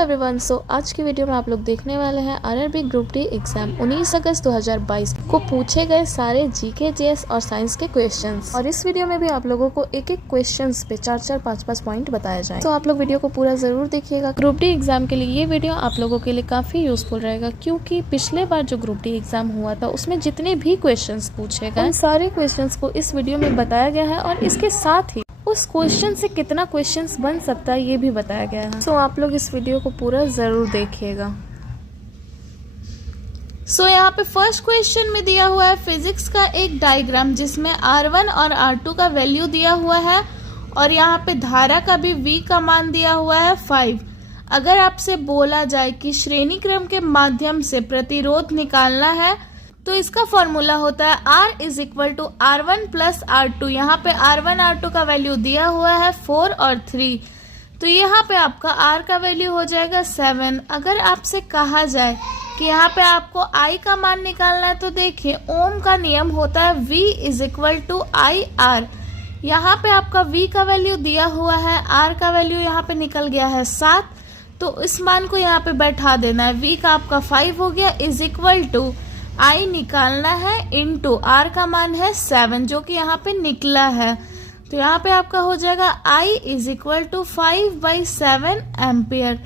Everyone, आज की video में आप लोग देखने वाले हैं आरआरबी ग्रुप डी एग्जाम 19 अगस्त 2022 को पूछे गए सारे जीके, जीएस और साइंस के क्वेश्चंस। और इस वीडियो में भी आप लोगों को एक एक क्वेश्चंस पे 4-4, 5-5 पॉइंट बताया जाए। तो आप लोग वीडियो को पूरा जरूर देखिएगा। ग्रुप डी एग्जाम के लिए ये वीडियो आप लोगों के लिए काफी यूजफुल रहेगा, क्योंकि पिछले बार जो ग्रुप डी एग्जाम हुआ था उसमें जितने भी क्वेश्चन पूछे गए सारे क्वेश्चन को इस वीडियो में बताया गया है, और इसके साथ ही उस क्वेश्चन से कितना क्वेश्चंस बन सकता है ये भी बताया गया है। सो आप लोग इस वीडियो को पूरा जरूर देखिएगा। सो यहाँ पे फर्स्ट क्वेश्चन में दिया हुआ है फिजिक्स का एक डायग्राम जिसमें R1 और R2 का वैल्यू दिया हुआ है, और यहाँ पे धारा का भी V का मान दिया हुआ है 5। अगर आपसे बोला जाए कि श्रेणी क्रम के माध्यम से प्रतिरोध निकालना है तो इसका फॉर्मूला होता है R is equal to R1 plus R2। यहाँ पे R1 R2 का वैल्यू दिया हुआ है 4 और 3, तो यहाँ पे आपका R का वैल्यू हो जाएगा 7। अगर आपसे कहा जाए कि यहाँ पे आपको I का मान निकालना है तो देखिए ओम का नियम होता है V is equal to IR। यहाँ पे आपका V का वैल्यू दिया हुआ है, R का वैल्यू यहाँ पे निकल गया है 7, तो इस मान को यहाँ पे बैठा देना है। V का आपका 5 हो गया इज इक्वल टू I निकालना है इंटू R का मान है 7 जो कि यहाँ पे निकला है, तो यहाँ पे आपका हो जाएगा I is equal to 5/7 ampere.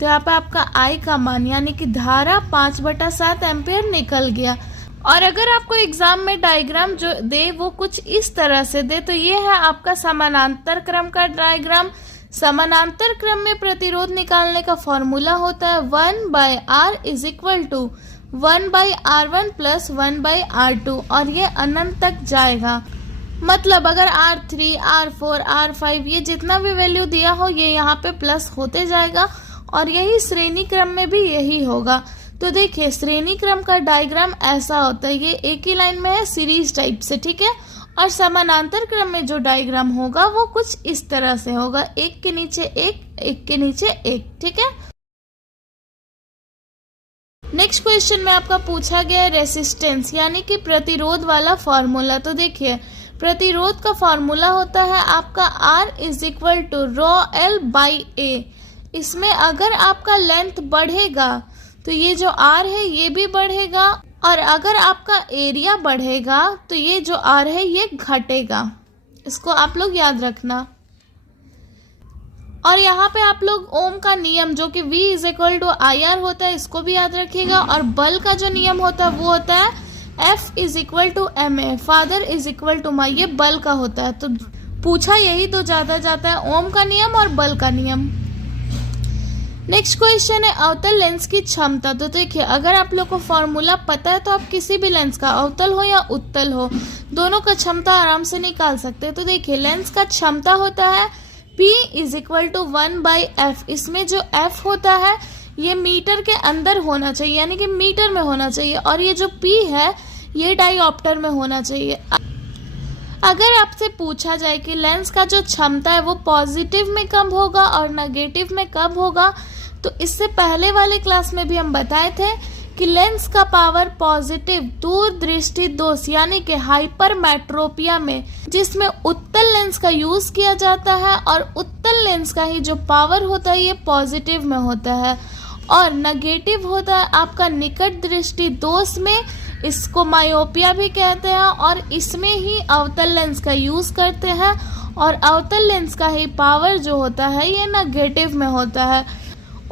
तो यहाँ पे आपका I का मान यानी कि धारा 5/7 एम्पियर निकल गया। और अगर आपको एग्जाम में डायग्राम जो दे वो कुछ इस तरह से दे तो ये है आपका समानांतर क्रम का डायग्राम। समानांतर क्रम में प्रतिरोध निकालने का फॉर्मूला होता है 1/R is equal to 1/R1 plus 1/R2, और ये अनंत तक जाएगा। मतलब अगर R3, R4, R5 ये जितना भी वैल्यू दिया हो ये यहाँ पे प्लस होते जाएगा, और यही श्रेणी क्रम में भी यही होगा। तो देखिए श्रेणी क्रम का डायग्राम ऐसा होता है, ये एक ही लाइन में है सीरीज टाइप से, ठीक है। और समानांतर क्रम में जो डायग्राम होगा वो कुछ इस तरह से होगा, एक के नीचे एक, एक के नीचे एक, ठीक है। नेक्स्ट क्वेश्चन में आपका पूछा गया है रेसिस्टेंस यानी कि प्रतिरोध वाला फॉर्मूला। तो देखिए प्रतिरोध का फॉर्मूला होता है आपका R is equal to ρL/A। इसमें अगर आपका लेंथ बढ़ेगा तो ये जो R है ये भी बढ़ेगा, और अगर आपका एरिया बढ़ेगा तो ये जो R है ये घटेगा। इसको आप लोग याद रखना। और यहाँ पे आप लोग ओम का नियम जो कि V is equal to IR होता है इसको भी याद रखिएगा, और बल का जो नियम होता है वो होता है F is equal to MA, father is equal to my, ये बल का होता है। तो पूछा यही तो ज्यादा जाता है, ओम का नियम और बल का नियम। नेक्स्ट क्वेश्चन है अवतल लेंस की क्षमता। तो देखिए अगर आप लोग को फॉर्मूला पता है तो आप किसी भी लेंस का अवतल हो या उत्तल हो दोनों का क्षमता आराम से निकाल सकते हैं। तो देखिए लेंस का क्षमता होता है P is equal to 1/F। इसमें जो F होता है ये मीटर के अंदर होना चाहिए, यानी कि मीटर में होना चाहिए, और ये जो P है ये डायोप्टर में होना चाहिए। अगर आपसे पूछा जाए कि लेंस का जो क्षमता है वो पॉजिटिव में कब होगा और नेगेटिव में कब होगा, तो इससे पहले वाले क्लास में भी हम बताए थे कि लेंस का पावर पॉजिटिव दूरदृष्टि दोष यानी कि हाइपरमेट्रोपिया में, जिसमें उत्तल लेंस का यूज किया जाता है, और उत्तल लेंस का ही जो पावर होता है ये पॉजिटिव में होता है, और नेगेटिव होता है आपका निकट दृष्टि दोष में, इसको मायोपिया भी कहते हैं, और इसमें ही अवतल लेंस का यूज करते हैं, और अवतल लेंस का ही पावर जो होता है ये नेगेटिव में होता है।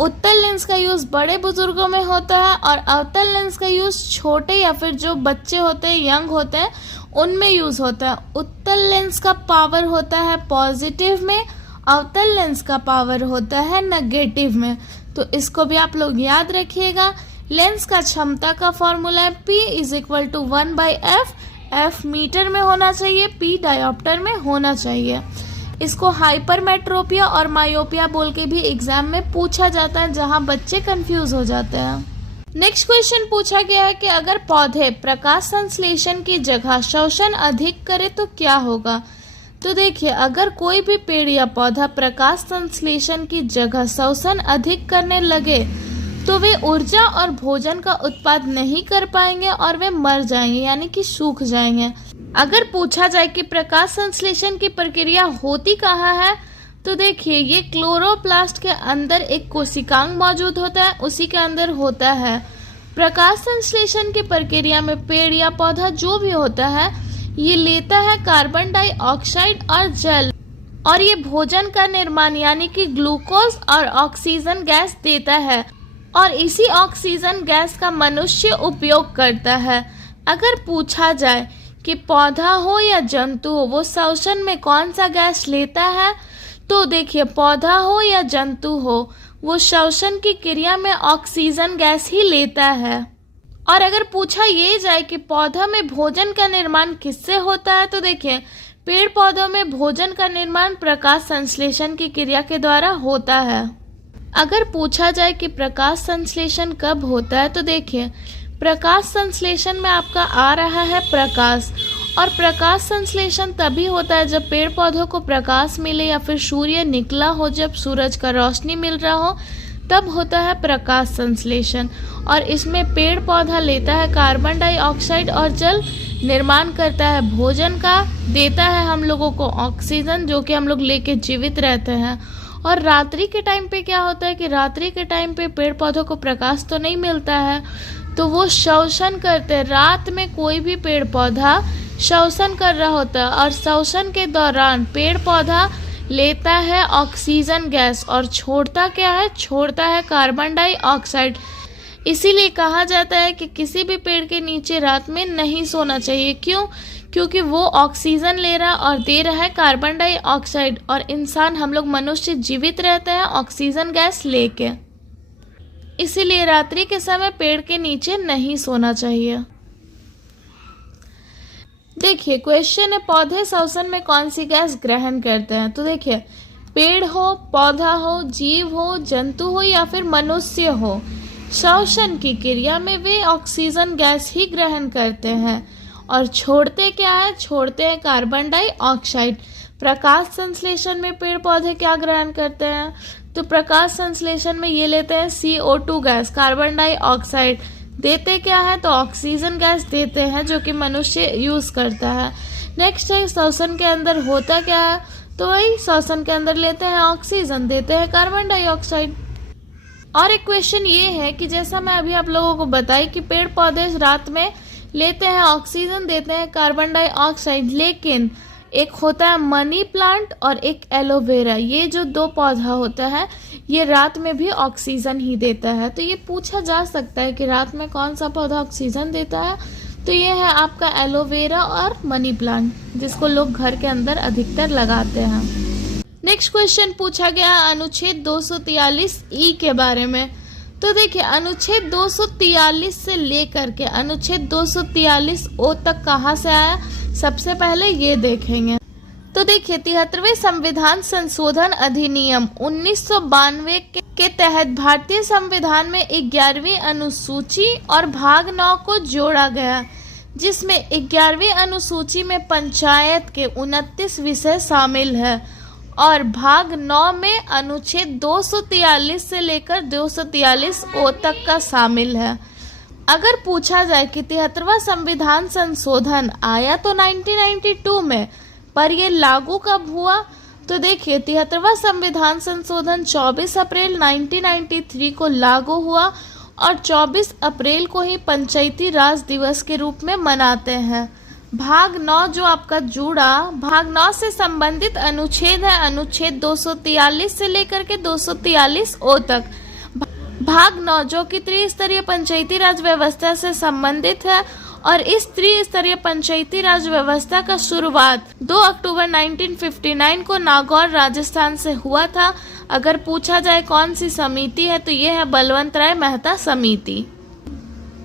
उत्तल लेंस का यूज बड़े बुजुर्गों में होता है, और अवतल लेंस का यूज छोटे या फिर जो बच्चे होते हैं, यंग होते हैं, उनमें यूज होता है। उत्तल लेंस का पावर होता है पॉजिटिव में, अवतल लेंस का पावर होता है नेगेटिव में। तो इसको भी आप लोग याद रखिएगा। लेंस का क्षमता का फॉर्मूला है P is equal to 1/F। F metre में होना चाहिए, P डायोप्टर में होना चाहिए। इसको हाइपरमेट्रोपिया और मायोपिया बोल के भी एग्जाम में पूछा जाता है, जहां बच्चे कंफ्यूज हो जाते हैं। नेक्स्ट क्वेश्चन पूछा गया है कि अगर पौधे प्रकाश संश्लेषण की जगह शोषण अधिक करे तो क्या होगा। तो देखिए अगर कोई भी पेड़ या पौधा प्रकाश संश्लेषण की जगह शोषण अधिक करने लगे तो वे ऊर्जा और भोजन का उत्पाद नहीं कर पाएंगे और वे मर जाएंगे, यानी कि सूख जाएंगे। अगर पूछा जाए कि प्रकाश संश्लेषण की प्रक्रिया होती कहाँ है, तो देखिए ये क्लोरोप्लास्ट के अंदर एक कोशिकांग मौजूद होता है, उसी के अंदर होता है प्रकाश संश्लेषण की प्रक्रिया में पेड़ या पौधा जो भी होता है ये लेता है कार्बन डाइऑक्साइड और जल, और ये भोजन का निर्माण यानी कि ग्लूकोज और ऑक्सीजन गैस देता है, और इसी ऑक्सीजन गैस का मनुष्य उपयोग करता है। अगर पूछा जाए कि पौधा हो या जंतु हो वो श्वसन में कौन सा गैस लेता है, तो देखिए पौधा हो या जंतु हो वो श्वसन की क्रिया में ऑक्सीजन गैस ही लेता है। और अगर पूछा ये जाए कि पौधा में भोजन का निर्माण किससे होता है, तो देखिए पेड़ पौधों में भोजन का निर्माण प्रकाश संश्लेषण की क्रिया के द्वारा होता है। अगर पूछा जाए कि प्रकाश संश्लेषण कब होता है, तो देखिए प्रकाश संश्लेषण में आपका आ रहा है प्रकाश, और प्रकाश संश्लेषण तभी होता है जब पेड़ पौधों को प्रकाश मिले या फिर सूर्य निकला हो, जब सूरज का रोशनी मिल रहा हो तब होता है प्रकाश संश्लेषण। और इसमें पेड़ पौधा लेता है कार्बन डाइऑक्साइड और जल, निर्माण करता है भोजन का, देता है हम लोगों को ऑक्सीजन जो कि हम लोग लेके जीवित रहते हैं। और रात्रि के टाइम पे क्या होता है कि रात्रि के टाइम पे पेड़ पौधों को प्रकाश तो नहीं मिलता है, तो वो श्वसन करते हैं। रात में कोई भी पेड़ पौधा श्वसन कर रहा होता है, और श्वसन के दौरान पेड़ पौधा लेता है ऑक्सीजन गैस और छोड़ता क्या है, छोड़ता है कार्बन डाइऑक्साइड। इसीलिए कहा जाता है कि किसी भी पेड़ के नीचे रात में नहीं सोना चाहिए। क्यों? क्योंकि वो ऑक्सीजन ले रहा और दे रहा है कार्बन डाइऑक्साइड, और इंसान हम लोग मनुष्य जीवित रहते हैं ऑक्सीजन गैस लेके। इसीलिए रात्रि के समय पेड़ के नीचे नहीं सोना चाहिए। देखिए क्वेश्चन है पौधे श्वसन में कौन सी गैस ग्रहण करते हैं। तो देखिए पेड़ हो, पौधा हो, जीव हो, जंतु हो या फिर मनुष्य हो, श्वसन की क्रिया में वे ऑक्सीजन गैस ही ग्रहण करते हैं और छोड़ते क्या है, छोड़ते हैं कार्बन डाइऑक्साइड। प्रकाश संश्लेषण में पेड़ पौधे क्या ग्रहण करते हैं, तो प्रकाश संश्लेषण में ये लेते हैं CO2 गैस, कार्बन डाइऑक्साइड, देते क्या है तो ऑक्सीजन गैस देते हैं जो कि मनुष्य यूज करता है। नेक्स्ट है श्वसन के अंदर होता क्या है, तो वही श्वसन के अंदर लेते हैं ऑक्सीजन, देते हैं कार्बन डाइऑक्साइड। और एक क्वेश्चन ये है कि जैसा मैं अभी आप लोगों को बताई कि पेड़ पौधे रात में लेते हैं ऑक्सीजन, देते हैं कार्बन डाइऑक्साइड, लेकिन एक होता है मनी प्लांट और एक एलोवेरा, ये जो दो पौधा होता है ये रात में भी ऑक्सीजन ही देता है। तो ये पूछा जा सकता है कि रात में कौन सा पौधा ऑक्सीजन देता है, तो ये है आपका एलोवेरा और मनी प्लांट, जिसको लोग घर के अंदर अधिकतर लगाते हैं। नेक्स्ट क्वेश्चन पूछा गया अनुच्छेद 243 के बारे में। तो देखिए अनुच्छेद 243 से लेकर के अनुच्छेद 243 तक कहाँ से आया, सबसे पहले ये देखेंगे। तो देखिए 73वें संविधान संशोधन अधिनियम 1992 के तहत भारतीय संविधान में 11वीं अनुसूची और भाग 9 को जोड़ा गया, जिसमें 11वीं अनुसूची में पंचायत के 29 विषय शामिल है और भाग 9 में अनुच्छेद 243 से लेकर 243 तक का शामिल है। अगर पूछा जाए कि 73वां संविधान संशोधन आया तो 1992 में, पर ये लागू कब हुआ, तो देखिए 73वां संविधान संशोधन 24 अप्रैल 1993 को लागू हुआ और 24 अप्रैल को ही पंचायती राज दिवस के रूप में मनाते हैं। भाग 9 जो आपका जुड़ा, भाग 9 से संबंधित अनुच्छेद है अनुच्छेद 243 से लेकर के 243 तक। भाग 9 जो कि त्रिस्तरीय पंचायती राज व्यवस्था से संबंधित है, और इस त्रिस्तरीय पंचायती राज व्यवस्था का शुरुआत 2 अक्टूबर 1959 को नागौर राजस्थान से हुआ था। अगर पूछा जाए कौन सी समिति है, तो ये है बलवंत राय मेहता समिति।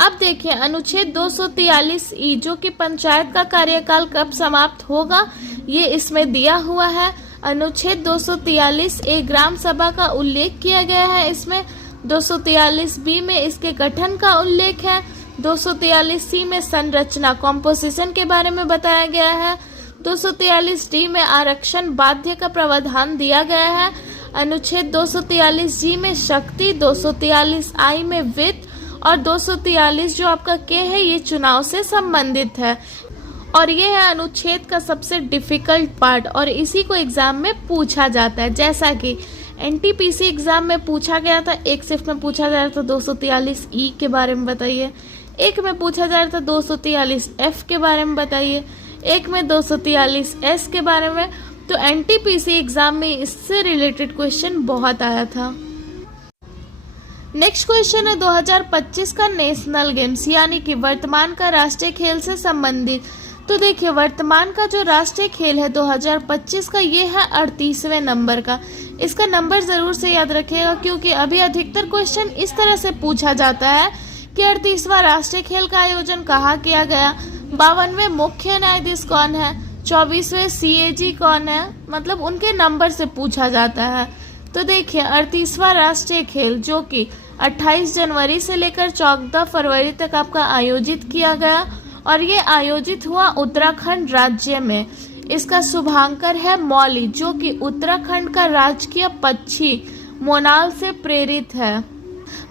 अब देखिए अनुच्छेद 243 जो कि पंचायत का कार्यकाल कब समाप्त होगा, ये इसमें दिया हुआ है। अनुच्छेद 243 ग्राम सभा का उल्लेख किया गया है इसमें। 243 में इसके गठन का उल्लेख है। 243 में संरचना कॉम्पोजिशन के बारे में बताया गया है। 243 में आरक्षण बाध्य का प्रावधान दिया गया है। अनुच्छेद 243 में शक्ति, 243 में वित्त और 243 जो आपका के है ये चुनाव से संबंधित है। और ये है अनुच्छेद का सबसे डिफिकल्ट पार्ट और इसी को एग्जाम में पूछा जाता है। जैसा कि एनटीपीसी एग्जाम में पूछा गया था, एक शिफ्ट में पूछा जा रहा था 243E के बारे में बताइए, एक में पूछा जा रहा था 243F के बारे में बताइए, एक में 243S के बारे में। तो एनटीपीसी एग्जाम में इससे रिलेटेड क्वेश्चन बहुत आया था। नेक्स्ट क्वेश्चन है 2025 का नेशनल गेम्स यानी कि वर्तमान का राष्ट्रीय खेल से संबंधित। तो देखिए वर्तमान का जो राष्ट्रीय खेल है 2025 का, ये है 38वें नंबर का। इसका नंबर जरूर से याद रखिएगा क्योंकि अभी अधिकतर क्वेश्चन इस तरह से पूछा जाता है कि 38वां राष्ट्रीय खेल का आयोजन कहाँ किया गया, 52वें मुख्य न्यायाधीश कौन है, 24वें CAG कौन है, मतलब उनके नंबर से पूछा जाता है। तो देखिए 38वां राष्ट्रीय खेल जो कि 28 जनवरी से लेकर 14 फरवरी तक आपका आयोजित किया गया और ये आयोजित हुआ उत्तराखंड राज्य में। इसका शुभांकर है मौली जो कि उत्तराखंड का राजकीय पक्षी मोनाल से प्रेरित है।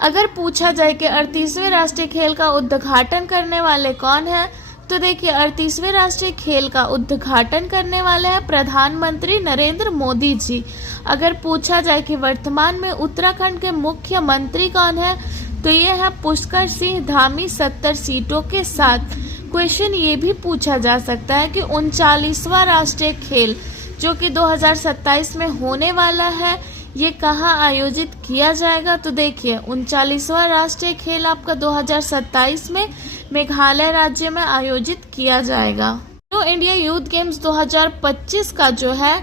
अगर पूछा जाए कि 38वें राष्ट्रीय खेल का उद्घाटन करने वाले कौन है, तो देखिए 38वें राष्ट्रीय खेल का उद्घाटन करने वाले हैं प्रधानमंत्री नरेंद्र मोदी जी। अगर पूछा जाए कि वर्तमान में उत्तराखंड के मुख्यमंत्री कौन है, तो ये है पुष्कर सिंह धामी 70 सीटों के साथ। क्वेश्चन ये भी पूछा जा सकता है कि 39वां राष्ट्रीय खेल जो कि 2027 में होने वाला है, ये कहाँ आयोजित किया जाएगा। तो देखिए 39वां राष्ट्रीय खेल आपका 2027 में मेघालय राज्य में आयोजित किया जाएगा। खेलो इंडिया यूथ गेम्स 2025 का जो है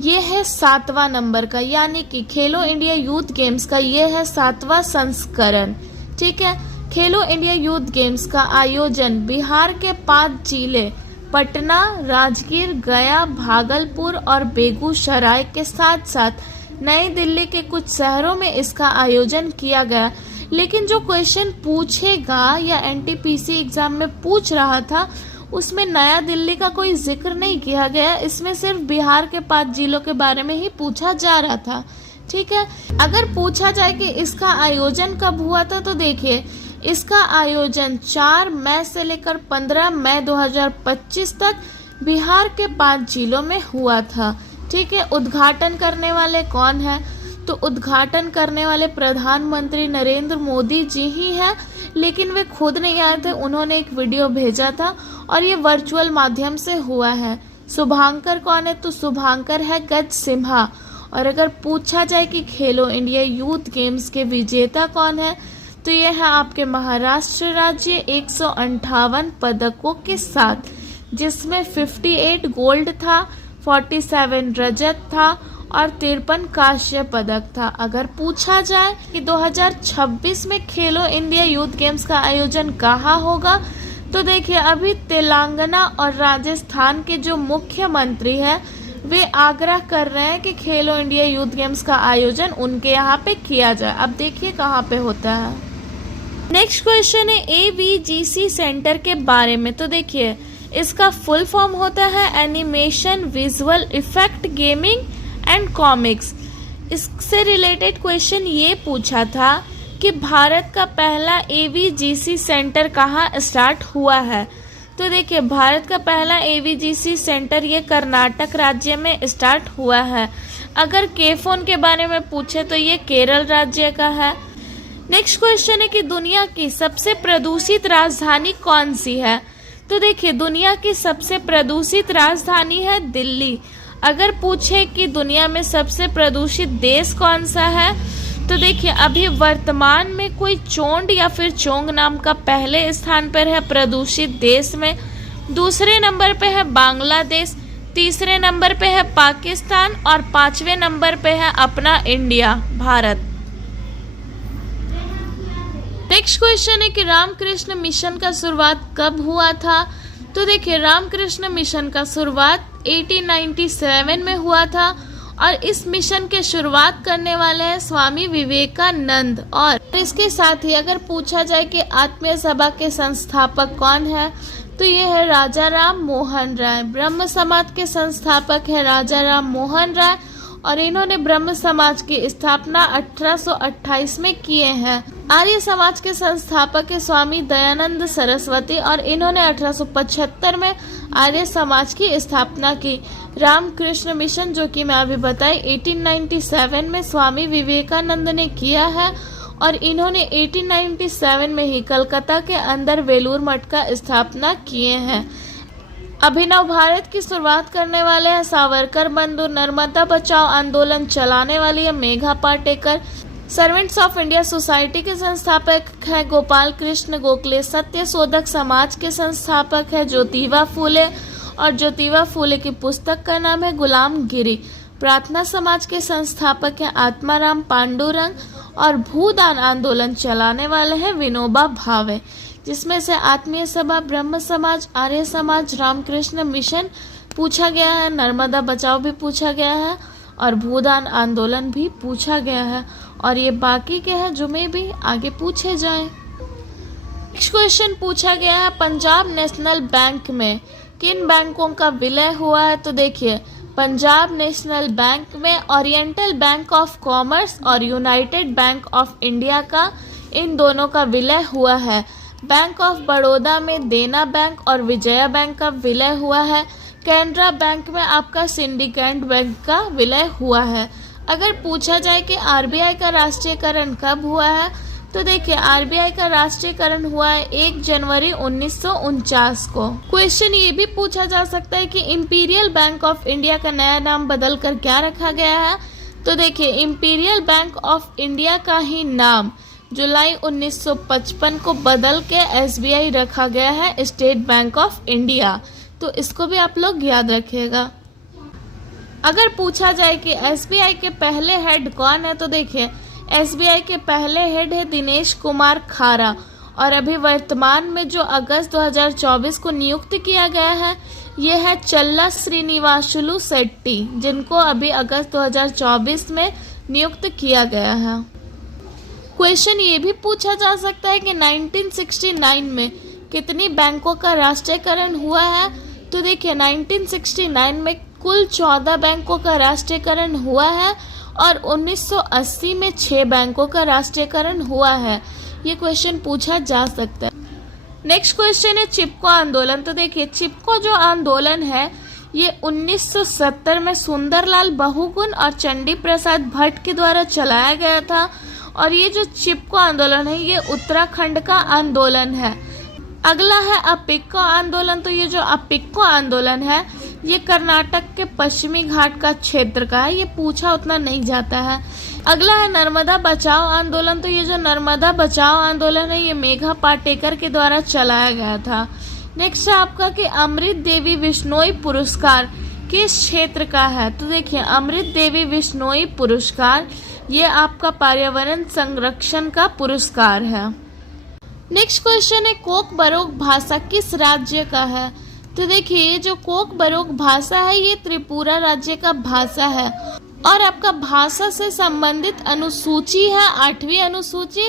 ये है 7वां नंबर का, यानी कि खेलो इंडिया यूथ गेम्स का ये है 7वां संस्करण। ठीक है, खेलो इंडिया यूथ गेम्स का आयोजन बिहार के 5 जिले पटना, राजगीर, गया, भागलपुर और बेगूसराय के साथ साथ नई दिल्ली के कुछ शहरों में इसका आयोजन किया गया। लेकिन जो क्वेश्चन पूछेगा या एनटीपीसी एग्जाम में पूछ रहा था उसमें नया दिल्ली का कोई जिक्र नहीं किया गया, इसमें सिर्फ बिहार के 5 जिलों के बारे में ही पूछा जा रहा था। ठीक है, अगर पूछा जाए कि इसका आयोजन कब हुआ था, तो देखिए इसका आयोजन 4 मई से लेकर 15 मई 2025 तक बिहार के 5 जिलों में हुआ था। ठीक है, उद्घाटन करने वाले कौन है, तो उद्घाटन करने वाले प्रधानमंत्री नरेंद्र मोदी जी ही हैं, लेकिन वे खुद नहीं आए थे, उन्होंने एक वीडियो भेजा था और ये वर्चुअल माध्यम से हुआ है। शुभांकर कौन है, तो शुभांकर है गज सिम्हा। और अगर पूछा जाए कि खेलो इंडिया यूथ गेम्स के विजेता कौन है, तो ये है आपके महाराष्ट्र राज्य 158 पदकों के साथ, जिसमें 58 गोल्ड था, 47 रजत था और 53 कांस्य पदक था। अगर पूछा जाए कि 2026 में खेलो इंडिया यूथ गेम्स का आयोजन कहाँ होगा, तो देखिए अभी तेलंगाना और राजस्थान के जो मुख्यमंत्री हैं वे आग्रह कर रहे हैं कि खेलो इंडिया यूथ गेम्स का आयोजन उनके यहाँ पे किया जाए। अब देखिए कहाँ पे होता है। नेक्स्ट क्वेश्चन है AVGC सेंटर के बारे में। तो देखिए इसका फुल फॉर्म होता है animation, visual effect, gaming and comics. इससे रिलेटेड क्वेश्चन ये पूछा था कि भारत का पहला AVGC सेंटर कहाँ स्टार्ट हुआ है। तो देखिए भारत का पहला AVGC सेंटर ये कर्नाटक राज्य में स्टार्ट हुआ है। अगर केफोन के बारे में पूछे तो ये केरल राज्य का है। नेक्स्ट क्वेश्चन है कि दुनिया की सबसे प्रदूषित राजधानी कौन सी है। तो देखिए दुनिया की सबसे प्रदूषित राजधानी है दिल्ली। अगर पूछे कि दुनिया में सबसे प्रदूषित देश कौन सा है, तो देखिए अभी वर्तमान में कोई चोंड या फिर चोंग नाम का पहले स्थान पर है प्रदूषित देश में, दूसरे नंबर पे है बांग्लादेश, तीसरे नंबर पे है पाकिस्तान और 5वें नंबर पे है अपना इंडिया भारत। नेक्स्ट क्वेश्चन है कि रामकृष्ण मिशन का शुरुआत कब हुआ था। तो देखिए रामकृष्ण मिशन का शुरुआत 1897 में हुआ था और इस मिशन के शुरुआत करने वाले हैं स्वामी विवेकानंद। और इसके साथ ही अगर पूछा जाए कि आत्मीय सभा के संस्थापक कौन है, तो ये है राजा राम मोहन राय। ब्रह्म समाज के संस्थापक है राजा राम मोहन राय और इन्होंने ब्रह्म समाज की स्थापना 1828 में किए हैं। आर्य समाज के संस्थापक है स्वामी दयानंद सरस्वती और इन्होंने 1875 में आर्य समाज की स्थापना की। रामकृष्ण मिशन जो कि मैं अभी बताई 1897 में स्वामी विवेकानंद ने किया है और इन्होंने 1897 में ही कलकत्ता के अंदर वेलूर मठ का स्थापना किए हैं। अभिनव भारत की शुरुआत करने वाले हैं सावरकर बंधु। नर्मदा बचाओ आंदोलन चलाने वाली है Megha Patekar. Servants of India society के संस्थापक है गोपाल कृष्ण गोखले। सत्य शोधक समाज के संस्थापक है ज्योतिबा फूले और ज्योतिबा फूले की पुस्तक का नाम है गुलामगिरी। प्रार्थना समाज के संस्थापक है आत्माराम पांडुरंग और भूदान आंदोलन चलाने वाले हैं विनोबा भावे, जिसमें से आत्मीय सभा, ब्रह्म समाज, आर्य समाज, रामकृष्ण मिशन पूछा गया है, नर्मदा बचाओ भी पूछा गया है और भूदान आंदोलन भी पूछा गया है और ये बाकी के हैं जो में भी आगे पूछे जाएं। नेक्स्ट क्वेश्चन पूछा गया है पंजाब नेशनल बैंक में किन बैंकों का विलय हुआ है। तो देखिए पंजाब नेशनल बैंक में ओरिएंटल बैंक ऑफ कॉमर्स और यूनाइटेड बैंक ऑफ इंडिया का इन दोनों का विलय हुआ है। बैंक ऑफ बड़ौदा में देना बैंक और विजया बैंक का विलय हुआ है। कैनरा बैंक में आपका सिंडिकेट बैंक का विलय हुआ है। अगर पूछा जाए कि आरबीआई का राष्ट्रीयकरण कब हुआ है तो देखिए आरबीआई का राष्ट्रीयकरण हुआ है 1 जनवरी 1949 को। क्वेश्चन ये भी पूछा जा सकता है कि इंपीरियल बैंक ऑफ इंडिया का नया नाम बदलकर क्या रखा गया है। तो देखिए इंपीरियल बैंक ऑफ इंडिया का ही नाम जुलाई 1955 को बदल के एसबीआई रखा गया है, स्टेट बैंक ऑफ इंडिया। तो इसको भी आप लोग याद रखिएगा। अगर पूछा जाए कि एसबीआई के पहले हेड कौन है तो देखिए एसबीआई के पहले हेड है दिनेश कुमार खारा और अभी वर्तमान में जो अगस्त 2024 को नियुक्त किया गया है ये है चल्ला श्रीनिवासुलु शेट्टी, जिनको अभी अगस्त 2024 में नियुक्त किया गया है। क्वेश्चन ये भी पूछा जा सकता है कि 1969 में कितनी बैंकों का राष्ट्रीयकरण हुआ है। तो देखिए 1969 में कुल 14 बैंकों का राष्ट्रीयकरण हुआ है और 1980 में 6 बैंकों का राष्ट्रीयकरण हुआ है। ये क्वेश्चन पूछा जा सकता है। नेक्स्ट क्वेश्चन है चिपको आंदोलन। तो देखिए चिपको जो आंदोलन है ये 1970 में सुंदरलाल बहुगुण और चंडी प्रसाद भट्ट के द्वारा चलाया गया था और ये जो चिपको आंदोलन है ये उत्तराखंड का आंदोलन है। अगला है अपिक्को आंदोलन। तो ये जो अपिक्को आंदोलन है ये कर्नाटक के पश्चिमी घाट का क्षेत्र का है, ये पूछा उतना नहीं जाता है। अगला है नर्मदा बचाओ आंदोलन। तो ये जो नर्मदा बचाओ आंदोलन है ये मेघा पाटेकर के द्वारा चलाया गया था। नेक्स्ट है आपका कि अमृत देवी बिश्नोई पुरस्कार किस क्षेत्र का है। तो देखिए अमृत देवी बिश्नोई पुरस्कार ये आपका पर्यावरण संरक्षण का पुरस्कार है। नेक्स्ट क्वेश्चन है कोक बरोक भाषा किस राज्य का है। तो देखिए ये जो कोक बरोक भाषा है ये त्रिपुरा राज्य का भाषा है और आपका भाषा से संबंधित अनुसूची है 8वीं अनुसूची,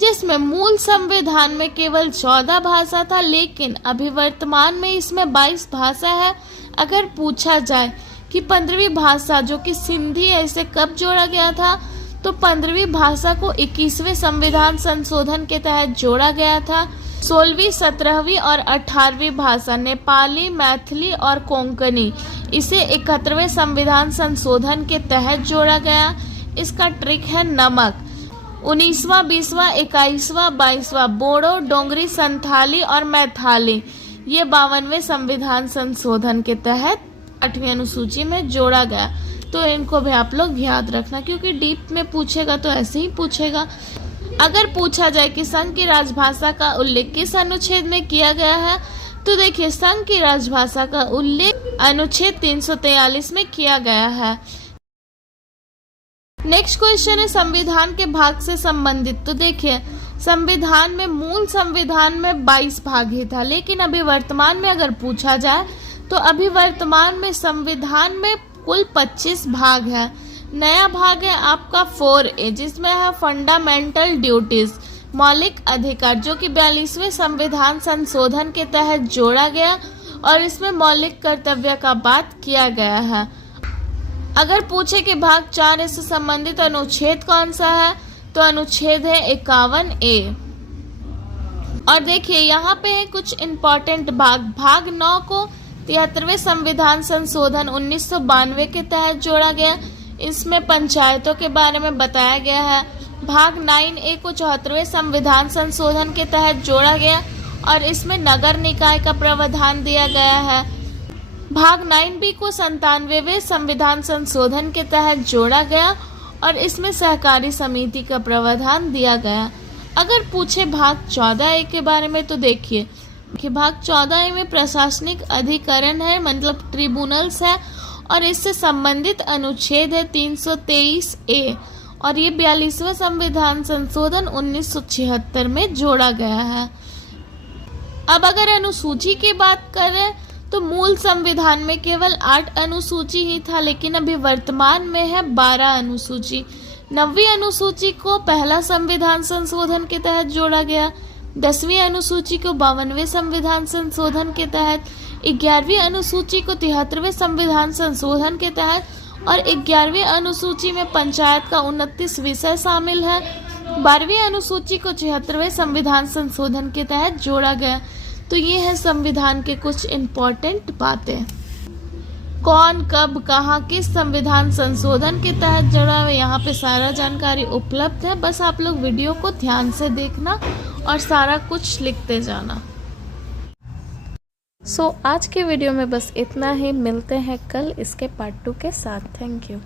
जिसमें मूल संविधान में केवल 14 भाषा था लेकिन अभी वर्तमान में इसमें 22 भाषा है। अगर पूछा जाए कि 15वीं भाषा जो कि सिंधी है इसे कब जोड़ा गया था तो 15वीं भाषा को 21वें संविधान संशोधन के तहत जोड़ा गया था। 16वीं, 17वीं और 18वीं भाषा नेपाली, मैथिली और कोंकणी इसे 71वें संविधान संशोधन के तहत जोड़ा गया। इसका ट्रिक है नमक। 19वां, 20वां, 21वां, 22वां बोडो, डोंगरी, संथाली और मैथाली ये 52वें संविधान संशोधन के तहत 8वीं अनुसूची में जोड़ा गया। तो इनको भी आप लोग याद रखना क्योंकि डीप में पूछेगा तो ऐसे ही पूछेगा। अगर पूछा जाए कि संघ की राजभाषा का उल्लेख किस अनुच्छेद में किया गया है तो देखिए संघ की राजभाषा का उल्लेख अनुच्छेद 343 में किया गया है। नेक्स्ट क्वेश्चन है संविधान के भाग से संबंधित। तो देखिए संविधान में मूल संविधान में 22 भाग ही था लेकिन अभी वर्तमान में अगर पूछा जाए तो अभी वर्तमान में संविधान में कुल 25 भाग है। नया भाग है आपका 4A जिसमें है फंडामेंटल ड्यूटीज मौलिक अधिकार जो कि 42वें संविधान संशोधन के तहत जोड़ा गया और इसमें मौलिक कर्तव्य का बात किया गया है। अगर पूछे कि भाग 4 से संबंधित अनुच्छेद कौन सा है तो अनुच्छेद है 51A। और देखिए यहाँ पे है कुछ इम्पोर्टेंट भाग 9 को 73वें संविधान संशोधन 1992 के तहत जोड़ा गया। इसमें पंचायतों के बारे में बताया गया है। भाग 9A को 74वें संविधान संशोधन के तहत जोड़ा गया और इसमें नगर निकाय का प्रावधान दिया गया है। भाग 9B को 97वें संविधान संशोधन के तहत जोड़ा गया और इसमें सहकारी समिति का प्रावधान दिया गया। अगर पूछे भाग 14A के बारे में तो देखिए कि भाग 14A में प्रशासनिक अधिकरण है, मतलब ट्रिब्यूनल्स है, और इससे संबंधित अनुच्छेद है 323A और ये 42वां संविधान संशोधन 1976 में जोड़ा गया है। अब अगर अनुसूची की बात करें तो मूल संविधान में केवल 8 अनुसूची ही था, लेकिन अभी वर्तमान में है 12 अनुसूची। 9वीं अनुसूची को पहला संविधान संशोधन के तहत जोड़ा गया, 10वीं अनुसूची को 52वें संविधान संशोधन के तहत, 11वीं अनुसूची को 73वें संविधान संशोधन के तहत और 11वीं अनुसूची में पंचायत का 29 विषय शामिल है। 12वीं अनुसूची को 76वें संविधान संशोधन के तहत जोड़ा गया। तो ये है संविधान के कुछ इम्पोर्टेंट बातें। कौन, कब, कहाँ, किस संविधान संशोधन के तहत जुड़ा है, यहाँ पे सारा जानकारी उपलब्ध है। बस आप लोग वीडियो को ध्यान से देखना और सारा कुछ लिखते जाना। आज के वीडियो में बस इतना ही। मिलते हैं कल इसके पार्ट 2 के साथ। Thank you.